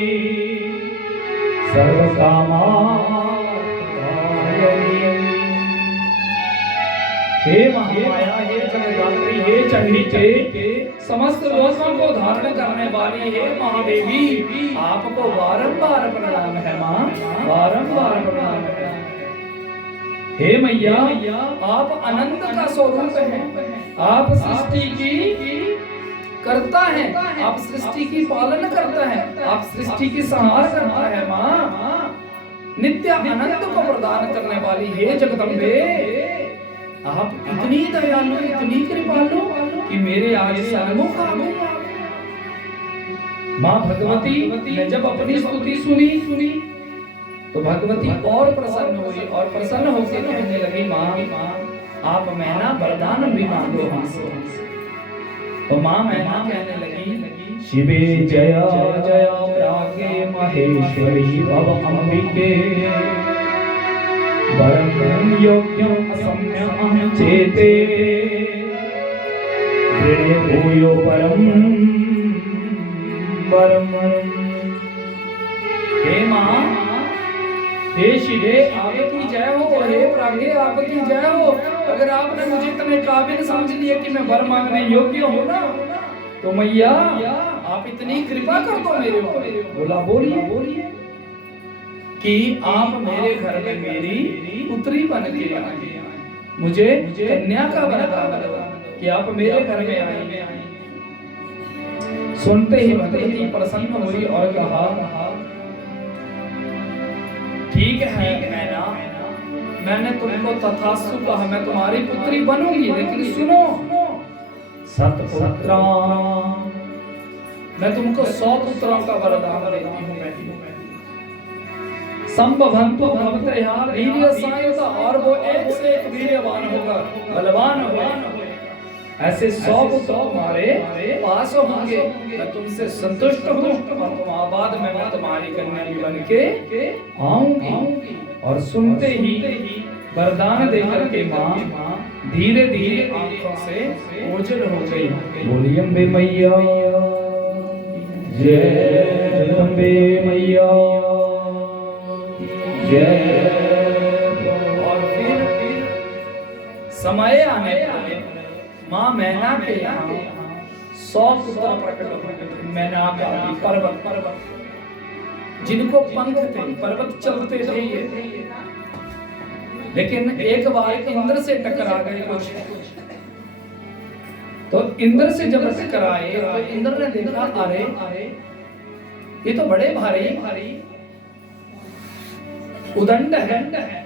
सर्वकामार्थदायिनी। हे महामाया हे जगदात्री हे चंडिके समस्त लोकों को धारण करने वाली हे महादेवी आपको बारंबार प्रणाम है माँ बारंबार प्रणाम है। हे मैया आप अनंत का स्वरूप हैं। आप सृष्टि की करता है आप सृष्टि की पालन करता है आप सृष्टि की संहार करता है माँ नित्य अनंत को प्रदान करने वाली हे जगदम्बे आप इतनी दयालु इतनी कृपालु कि मेरे आज सन्मुख आ गई। माँ भगवती ने जब अपनी स्तुति सुनी तो भगवती और प्रसन्न हुई और प्रसन्न होकर कहने लगी माँ आप मैना वरदान भी मांगो हमसे। तो माँ मैना कहने लगी शिवे जया जया प्रागे महेश्वरी भव अंबिके वरं योग्यं असम्यं चेते वृणे भूयो परम वरम। हे माँ हे शिवे आपकी जय हो, हे प्राज्ञ आपकी जय हो। अगर आपने मुझे इतने काबिल समझ लिया कि मैं वर मांगने योग्य हूँ ना, तो मैया आप इतनी कृपा कर दो मेरे ऊपर। बोला बोलिए कि आप मेरे घर में मेरी पुत्री बन के आए, मुझे कन्या का वरदान दो कि आप मेरे घर में आए। सुनते ही भगवती प्रसन्न हुई और कहा ठीक है मैना, मैंने तुमको तथास्तु कहा, मैं तुम्हारी पुत्री बनूंगी, लेकिन सुनो सतपुत्रा, मैं तुमको 100 पुत्रों का वरदान देती हूँ। संभवंतु भवतया वीर्यसायुता, और वो एक से एक वीर्यवान होगा, बलवान होगा। ऐसे 100 पुत्र तुम्हारे पास होंगे। मैं तुमसे संतुष्ट हूँ और तुम आबाद में मैं तुम्हारी कन्या भी बन के आऊंगी। और सुनते ही वरदान देकर के माँ धीरे धीरे आंखों से ओझल हो गई। बोली अम्बे मैया जय, अम्बे मैया जय। और फिर समय आने पर माँ मैना के यहाँ 100 पुत्र प्रकट हुए। मैना का पर्वत, जिनको पंख थे, पर्वत चलते थे ये, लेकिन एक बार इंद्र से टकरा गए कुछ। तो इंद्र से जब टकराए तो इंद्र ने देखा अरे ये तो बड़े भारी उदंड है।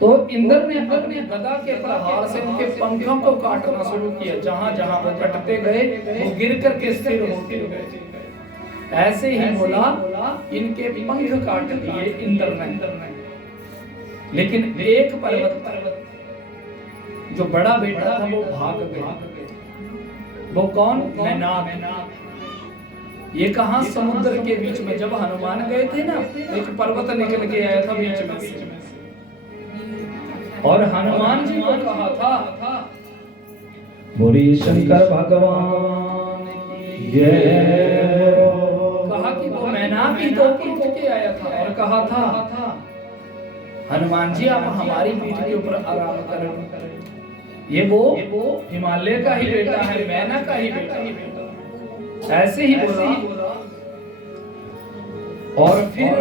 तो इंद्र ने अपने गदा के प्रहार से उनके पंखों को काटना शुरू किया। जहां जहां वो कटते गए वो गिर करके स्थिर होते गए। ऐसे ही बोला इनके पंख काट दिए इंद्र ने। लेकिन एक पर्वत जो बड़ा बेटा था वो भाग गया। वो कौन? मैनाक। ये कहां? समुद्र के बीच में। जब हनुमान गए थे ना, एक पर्वत निकल के आया था बीच में से, और हनुमान जी को कहा था बोली शंकर भगवान की जय। कहा कि वो मैनाक ही तो उठ के आया था और कहा था हनुमान जी आप हमारी पीठ के ऊपर आराम करो। ये वो हिमालय का ही बेटा है, मैना का ही बेटा। ऐसे ही बोला। और फिर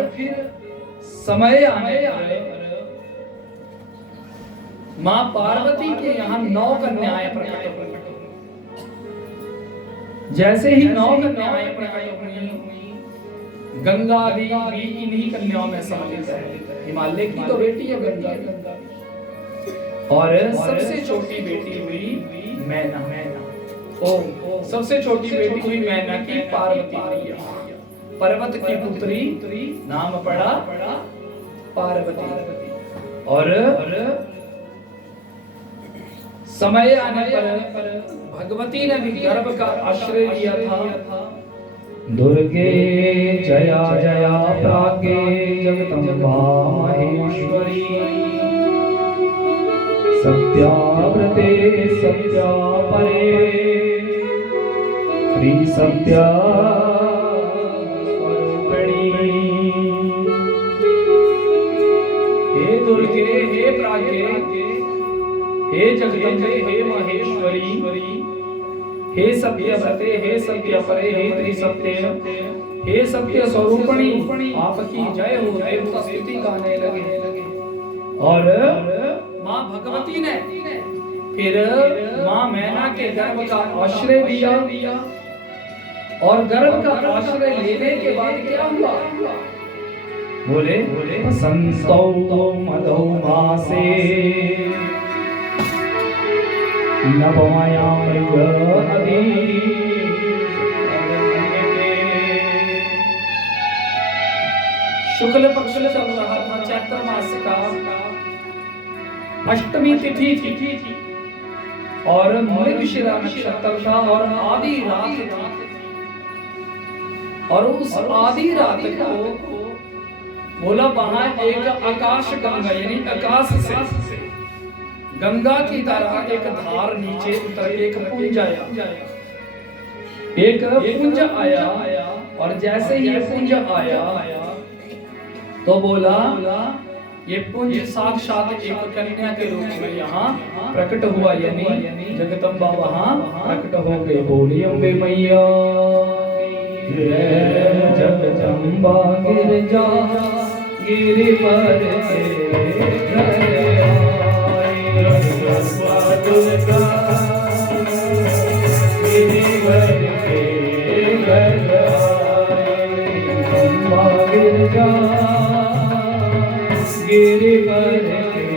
समय आने पर माँ पार्वती के यहाँ 9 कन्याएं प्रकट हुई। जैसे ही 9 कन्याएं प्रकट हुई, गंगा भी इन्हीं कन्याओं में सम्मिलित है। हिमालय की तो बेटी है गंगा, और सबसे छोटी बेटी हुई मैना। सबसे छोटी बेटी हुई मैना की पार्वती मैया। पर्वत की पुत्री, नाम पड़ा पार्वती। और समय आने पर भगवती ने भी गर्भ का आश्रय लिया था। दुर्गे जया जया प्राज्ञे जगदम्बा महेश्वरी, सत्याव्रते सत्या परे श्री सत्या स्वरूपिणी। हे दुर्गे, हे प्राज्ञे, हे जगदम्बे, हे महेश्वरी, हे सत्यव्रते, हे सत्यपरे, हे त्रिसत्य, हे सत्य स्वरूपिणी, आपकी जय हो। देवता स्तुति गाने लगे। और माँ भगवती ने फिर माँ मैना के गर्भ का आश्रय लिया। और गर्भ का आश्रय लेने के बाद क्या हुआ? बोले बसंतो मधौ मासे नवमया मृग शुक्ल पक्ष चल रहा था, चैत्र मास का अष्टमी तिथि थी और मृगशिरा नक्षत्र था और आधी रात थी। और उस आधी रात को बोला वहां एक आकाश गंगा यानी आकाश से गंगा की तरह एक धार नीचे उतर के एक पुंज आया। और जैसे ही ये पुंज आया तो बोला ये पुंज साक्षात एक कन्या के रूप में यहाँ प्रकट हुआ, यानी जगदम्बा वहाँ प्रकट हो गई। बोली अम्बे मैया जगदम्बा गिरजा गिरिवर के घर आई, दुर्गा गिरिवर के घर आई, जगदम्बा गिरजा गिरिवर के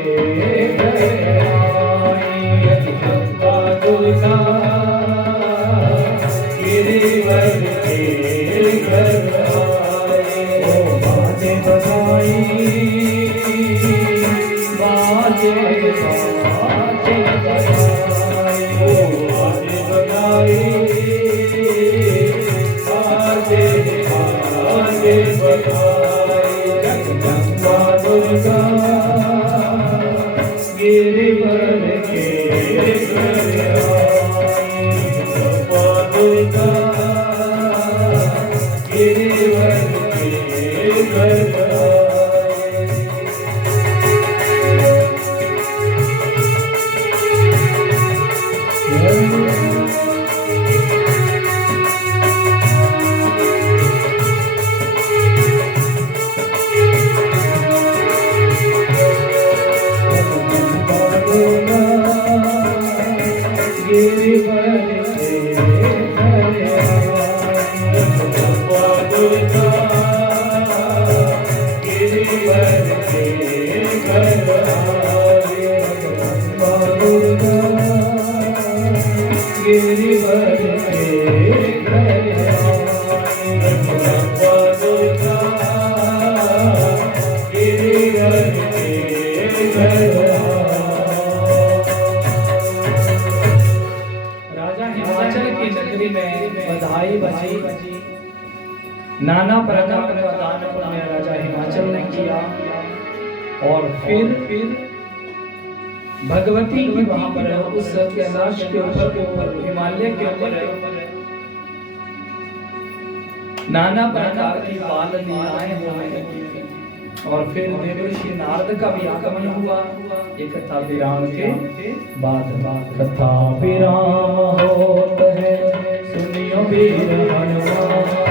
घर आई, जगदम्बा दुर्गा गिरिवर के घर आई। ओ बाजे बजाई बाजे बाजे बजाई, ओ बाजे बजाई बाजे बाजे बजाई, जगदम्बा दुर्गा गिरिवर के घर आई, जगदम्बा दुर्गा गिरिवर के घर आई। राजा हिमाचल की नगरी में बधाई बजी, नाना प्रकार का दान पुण्य राजा हिमाचल ने किया। और फिर भगवती की वहां पर उस कैलाश के ऊपर हिमालय के ऊपर नाना प्रकार की बाल लीलाएं होने लगी। और फिर देवर्षि नारद का भी आगमन हुआ। एक कथा विराम के बाद कथा विराम होता है, सुनियो वीर हनुमान।